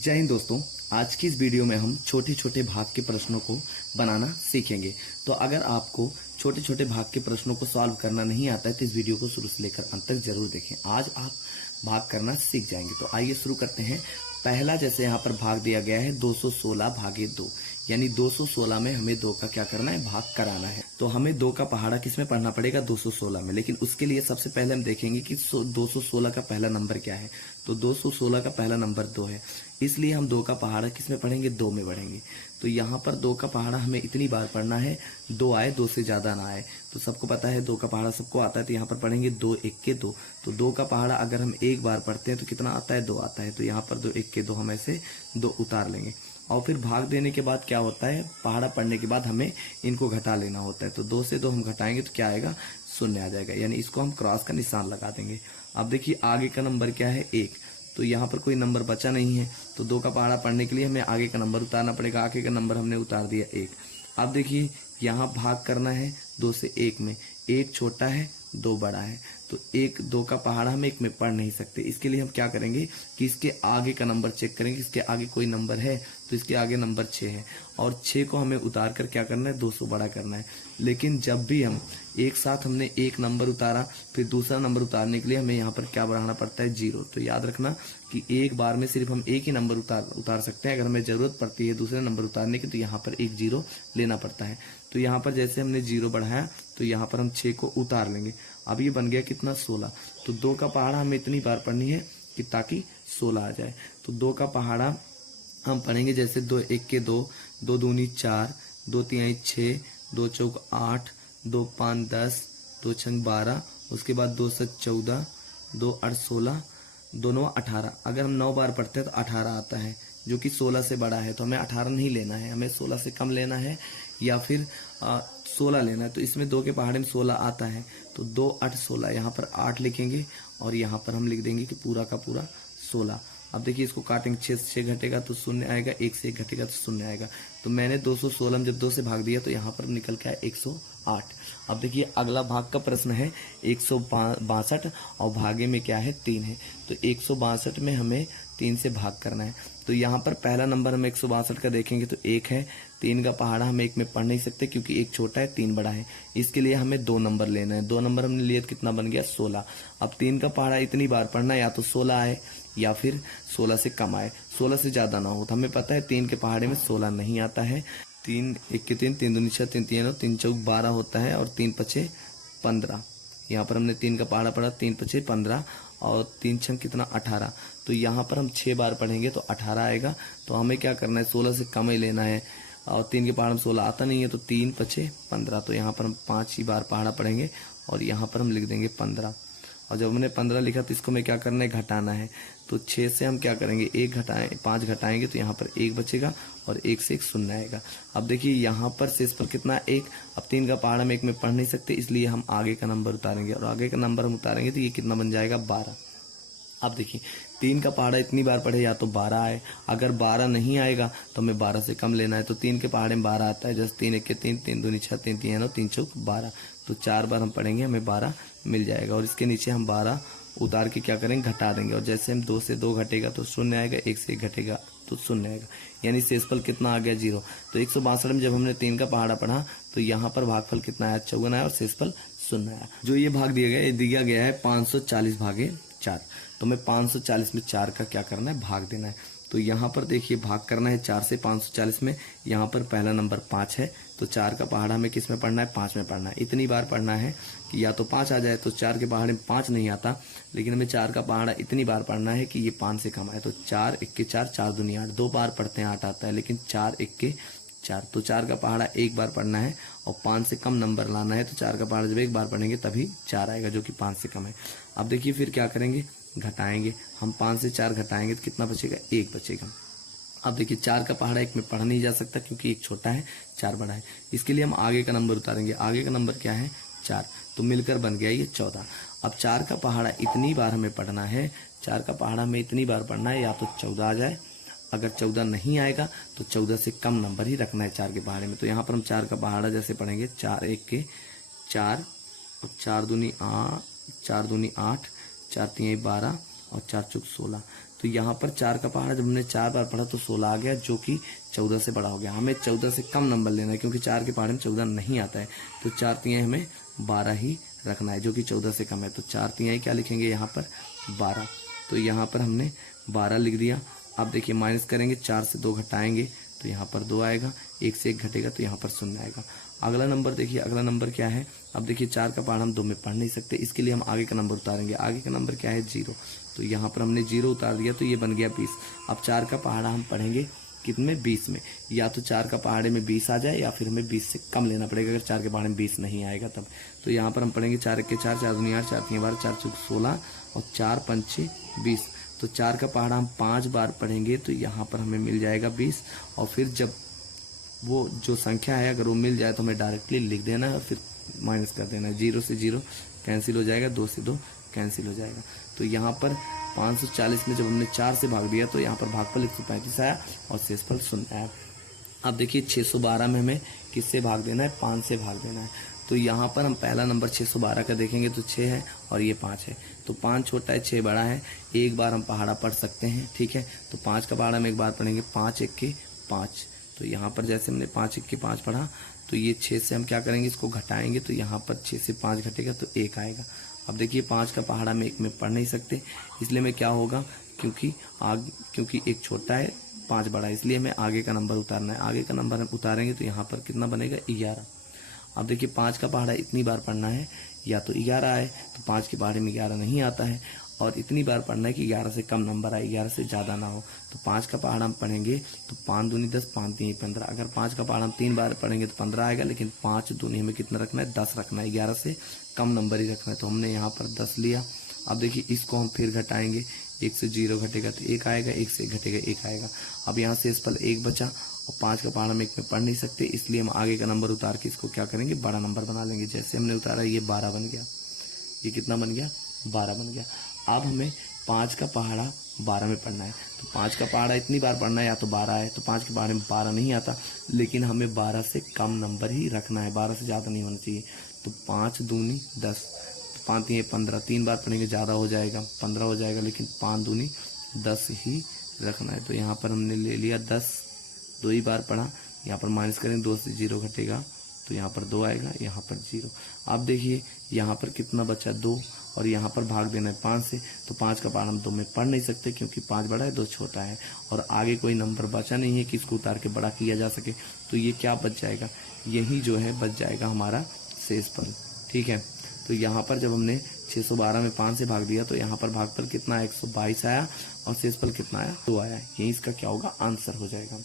जय हिंद दोस्तों। आज की इस वीडियो में हम छोटे छोटे भाग के प्रश्नों को बनाना सीखेंगे। तो अगर आपको छोटे छोटे भाग के प्रश्नों को सॉल्व करना नहीं आता है तो इस वीडियो को शुरू से लेकर अंत तक जरूर देखें। आज आप भाग करना सीख जाएंगे। तो आइए शुरू करते हैं। पहला जैसे यहाँ पर भाग दिया गया है 216 भागे 2, यानी 216 में हमें 2 का क्या करना है, भाग कराना है। तो हमें 2 का पहाड़ा किस में पढ़ना पड़ेगा, 216 में। लेकिन उसके लिए सबसे पहले हम देखेंगे कि 216 का पहला नंबर क्या है। तो 216 का पहला नंबर 2 है, इसलिए हम 2 का पहाड़ा किस में पढ़ेंगे, 2 में पढ़ेंगे। तो यहाँ पर 2 का पहाड़ा हमें इतनी बार पढ़ना है 2 आए, 2 से ज्यादा ना आए। तो सबको पता है 2 का पहाड़ा सबको आता है, तो यहाँ पर पढ़ेंगे 2 1 के 2। तो 2 का पहाड़ा अगर हम एक बार पढ़ते हैं तो कितना आता है, 2 आता है। तो यहाँ पर 2 1 के 2 हम ऐसे 2 उतार लेंगे। और फिर भाग देने के बाद क्या होता है, पहाड़ा पढ़ने के बाद हमें इनको घटा लेना होता है। तो 2 से 2 हम घटाएंगे तो क्या आएगा, 0 आ जाएगा, यानी इसको हम क्रॉस का निशान लगा देंगे। अब देखिए आगे का नंबर क्या है, 1। तो यहाँ पर कोई नंबर बचा नहीं है, तो 2 का पहाड़ा पढ़ने के लिए हमें आगे का नंबर उतारना पड़ेगा। आगे का नंबर हमने उतार दिया 1। अब देखिए यहाँ भाग करना है 2 से 1 में, 1 छोटा है 2 बड़ा है। तो 1 2 का पहाड़ा हम 1 में पढ़ नहीं सकते। इसके लिए हम क्या करेंगे कि इसके आगे का नंबर चेक करेंगे, इसके आगे कोई नंबर है तो इसके आगे नंबर 6 है, और 6 को हमें उतार कर क्या करना है, 200 बड़ा करना है। लेकिन जब भी हम एक साथ हमने एक नंबर उतारा, फिर दूसरा नंबर उतारने के लिए हमें यहाँ पर क्या बढ़ाना पड़ता है, 0। तो याद रखना कि एक बार में सिर्फ हम एक ही नंबर उतार सकते हैं। अगर हमें जरूरत पड़ती है दूसरे नंबर उतारने की तो यहाँ पर एक 0 लेना पड़ता है। तो यहाँ पर जैसे हमने 0 बढ़ाया तो यहाँ पर हम 6 को उतार लेंगे। अब ये बन गया कितना, 16। तो 2 का पहाड़ा हमें इतनी बार पढ़नी है कि ताकि 16 आ जाए। तो 2 का पहाड़ा हम पढ़ेंगे जैसे 2 1 के 2, 2 दूनी 4, 2 तिहाई 6, 2 चौक 8, 2 5 10, 2 छंग 12, उसके बाद 2 7 14, 2 8 16, 2 9 18। अगर हम 9 बार पढ़ते हैं तो 18 आता है, जो कि 16 से बड़ा है। तो हमें 18 नहीं लेना है, हमें 16 से कम लेना है या फिर 16 लेना है। तो इसमें 2 के पहाड़े में 16 आता है, तो 2 8 16, यहाँ पर 8 लिखेंगे और यहाँ पर हम लिख देंगे कि पूरा का पूरा 16। अब देखिए इसको काटेंगे, 6 से 6 घटेगा तो 0 आएगा, 1 से 1 घटेगा तो 0 आएगा। तो मैंने 216 में जब 2 से भाग दिया तो यहाँ पर निकल के आया 108। अब देखिए अगला भाग का प्रश्न है 162 और भागे में क्या है, 3 है। तो 162 में हमें 3 से भाग करना है। तो यहाँ पर पहला नंबर हम 162 का देखेंगे तो 1 है। 3 का पहाड़ा हम 1 में पढ़ नहीं सकते क्योंकि 1 छोटा है 3 बड़ा है। इसके लिए हमें 2 नंबर लेना है। 2 नंबर हमने लिए तो कितना बन गया, 16। अब 3 का पहाड़ा इतनी बार पढ़ना है, या तो 16 आए या फिर 16 से कम आए, 16 से ज्यादा ना हो। तो हमें पता है 3 के पहाड़े में 16 नहीं आता है। 3 1 के 3, 3 दूनी 6, 3 3 9, 3 चौक 12 होता है और 3 5 15। यहाँ पर हमने 3 का पहाड़ा पढ़ा, 3 5 15 और 3 6 कितना, 18। तो यहाँ पर हम 6 बार पढ़ेंगे तो 18 आएगा। तो हमें क्या करना है, 16 से कम ही लेना है और 3 के पहाड़ में 16 आता नहीं है, तो 3 5 15। तो यहाँ पर हम 5 ही बार पहाड़ा पढ़ेंगे और यहाँ पर हम लिख देंगे 15। और जब हमने 15 लिखा तो इसको हमें क्या करना है, घटाना है। तो 6 से हम क्या करेंगे, 1 घटाएं, 5 घटाएंगे तो यहाँ पर 1 बचेगा और 1 से 1 0 आएगा। अब देखिए यहाँ पर शेष पर कितना, 1। अब 3 का पहाड़ा हम 1 में पढ़ नहीं सकते, इसलिए हम आगे का नंबर उतारेंगे और आगे का नंबर हम उतारेंगे तो ये कितना बन जाएगा, 12। अब देखिए 3 का पहाड़ा इतनी बार पढ़े या तो 12 आए, अगर 12 नहीं आएगा तो हमें 12 से कम लेना है। तो 3 के पहाड़े में 12 आता है, जैसे 3 1 के 3, 3 दूनी 6, 3 3 9, 3 चौक 12। तो 4 बार हम पढ़ेंगे हमें 12 मिल जाएगा और इसके नीचे हम 12 उतार के क्या करेंगे, घटा देंगे। और जैसे हम 2 से 2 घटेगा तो 0 आएगा, 1 से 1 घटेगा तो 0 आएगा, यानी शेषफल कितना आ गया, 0। तो 162 में जब हमने 3 का पहाड़ा पढ़ा तो यहाँ पर भागफल कितना आया, 54 आया और शेषफल 0 आया। जो ये भाग दिया गया, ये दिया गया है 540 भागे 4। तो हमें 540 में 4 का क्या करना है, भाग देना है। तो यहाँ पर देखिए भाग करना है 4 से 540 में। यहाँ पर पहला नंबर 5 है, तो 4 का पहाड़ा हमें किस में पढ़ना है, 5 में पढ़ना है। इतनी बार पढ़ना है कि या तो 5 आ जाए, तो 4 के पहाड़े में 5 नहीं आता, लेकिन हमें 4 का पहाड़ा इतनी बार पढ़ना है कि ये 5 से कम आए। तो 4 1 के 4, 4 दूनी 8, 2 बार पढ़ते हैं 8 आता है, लेकिन 4 1 के 4। तो 4 का पहाड़ा 1 बार पढ़ना है और 5 से कम नंबर लाना है। तो 4 का पहाड़ा जब 1 बार पढ़ेंगे तभी 4 आएगा, जो कि 5 से कम है। अब देखिए फिर क्या करेंगे, घटाएंगे। हम 5 से 4 घटाएंगे तो कितना बचेगा, 1 बचेगा। अब देखिए 4 का पहाड़ा 1 में पढ़ा नहीं जा सकता क्योंकि 1 छोटा है 4 बड़ा है। इसके लिए हम आगे का नंबर उतारेंगे। आगे का नंबर क्या है, 4। तो मिलकर बन गया ये 14। अब 4 का पहाड़ा इतनी बार हमें पढ़ना है, 4 का पहाड़ा हमें इतनी बार पढ़ना है, या तो 14 आ जाए, अगर 14 नहीं आएगा तो 14 से कम नंबर ही रखना है 4 के पहाड़े में। तो यहाँ पर हम 4 का पहाड़ा जैसे पढ़ेंगे, 4 1 के 4 और 4 दूनी 8, 4 दूनी 8, 4 3 12 और 4 चौक 16। तो यहाँ पर 4 का पहाड़ा जब हमने 4 बार पढ़ा तो 16 आ गया, जो कि 14 से बड़ा हो गया। हमें 14 से कम नंबर लेना है, क्योंकि 4 के पहाड़े में 14 नहीं आता है। तो 4 तिहाई हमें 12 ही रखना है, जो कि 14 से कम है। तो 4 तिहाई क्या लिखेंगे यहाँ पर? 12। तो यहाँ पर हमने 12 लिख दिया। अब देखिए माइनस करेंगे, 4 से 2 घटाएंगे तो यहाँ पर 2 आएगा, 1 से 1 घटेगा तो यहाँ पर 0 आएगा। अगला नंबर देखिए, अगला नंबर क्या है? अब देखिए 4 का पहाड़ा हम 2 में पढ़ नहीं सकते, इसके लिए हम आगे का नंबर उतारेंगे। आगे का नंबर क्या है? 0। तो यहाँ पर हमने 0 उतार दिया तो ये बन गया 20। अब 4 का पहाड़ा हम पढ़ेंगे कितने? 20 में। या तो 4 का पहाड़े में 20 आ जाए या फिर हमें 20 से कम लेना पड़ेगा, अगर 4 के पहाड़े में 20 नहीं आएगा तब। तो यहाँ पर हम पढ़ेंगे 4 के 4, 4 दूनी 8, 4 तीन 12, 4 चौक 16 और 4 पंचे 20। तो 4 का पहाड़ा हम 5 बार पढ़ेंगे तो यहाँ पर हमें मिल जाएगा 20। और फिर जब वो जो संख्या है अगर वो मिल जाए तो हमें डायरेक्टली लिख देना है और फिर माइनस कर देना है। 0 से 0 कैंसिल हो जाएगा, 2 से 2 कैंसिल हो जाएगा। तो यहाँ पर 540 में जब हमने 4 से भाग दिया तो यहाँ पर भागफल 135 आया और शेषफल 0 आया। अब देखिए 612 में हमें किससे भाग देना है? 5 से भाग देना है। तो यहाँ पर हम पहला नंबर 612 का देखेंगे तो 6 है और ये 5 है। तो 5 छोटा है, 6 बड़ा है। एक बार हम पहाड़ा पढ़ सकते हैं, ठीक है। तो 5 का पहाड़ा हम एक बार पढ़ेंगे, 5 1 के 5। तो यहाँ पर जैसे हमने 5 1 के 5 पढ़ा तो ये 6 से हम क्या करेंगे? इसको घटाएंगे तो यहाँ पर 6 से 5 घटेगा तो 1 आएगा। अब देखिए 5 का पहाड़ा में 1 में पढ़ नहीं सकते, इसलिए में क्या होगा? क्योंकि 1 छोटा है 5 बड़ा है, इसलिए हमें आगे का नंबर उतारना है। आगे का नंबर हम उतारेंगे तो यहाँ पर कितना बनेगा? 11। अब देखिए 5 का पहाड़ा इतनी बार पढ़ना है, या तो 11 आए, तो 5 के पहाड़े में 11 नहीं आता है, और इतनी बार पढ़ना है कि 11 से कम नंबर आए, 11 से ज़्यादा ना हो। तो 5 का पहाड़ा हम पढ़ेंगे तो 5 दूनी 10, 5 तीन 15। अगर 5 का पहाड़ा हम 3 बार पढ़ेंगे तो 15 आएगा, लेकिन 5 दूनी हमें कितना रखना है? 10 रखना है, 11 से कम नंबर ही रखना है। तो हमने यहाँ पर 10 लिया। अब देखिए इसको हम फिर घटाएंगे, 1 से 0 घटेगा तो 1 आएगा, 1 से 1 घटेगा 1 आएगा। अब यहाँ से इस पर 1 बचा और 5 का पहाड़ा हम 1 में पढ़ नहीं सकते, इसलिए हम आगे का नंबर उतार के इसको क्या करेंगे? बड़ा नंबर बना लेंगे। जैसे हमने उतारा ये 12 बन गया। ये कितना बन गया? 12 बन गया। अब हमें 5 का पहाड़ा 12 में पढ़ना है। तो 5 का पहाड़ा इतनी बार पढ़ना है, या तो 12 है, तो 5 के पहाड़े में 12 नहीं आता, लेकिन हमें 12 से कम नंबर ही रखना है, 12 से ज़्यादा नहीं होना चाहिए। तो 5 दूनी 10, 5 तीन 15, 3 बार पढ़ेंगे ज़्यादा हो जाएगा, 15 हो जाएगा, लेकिन 5 दूनी 10 ही रखना है। तो यहाँ पर हमने ले लिया 10, 2 ही बार पढ़ा। यहाँ पर माइनस करेंगे, 2 से 0 घटेगा तो यहाँ पर 2 आएगा, यहाँ पर 0। अब देखिए यहाँ पर कितना बचा? 2, और यहाँ पर भाग देना है 5 से। तो 5 का पहाड़ा हम 2 में पढ़ नहीं सकते, क्योंकि 5 बड़ा है 2 छोटा है, और आगे कोई नंबर बचा नहीं है कि इसको उतार के बड़ा किया जा सके। तो ये क्या बच जाएगा? यही जो है बच जाएगा हमारा शेषफल, ठीक है। तो यहाँ पर जब हमने 612 में 5 से भाग दिया तो यहाँ पर भागफल कितना आया? 122 आया, और शेषफल कितना आया? 2 आया। यही इसका क्या होगा? आंसर हो जाएगा।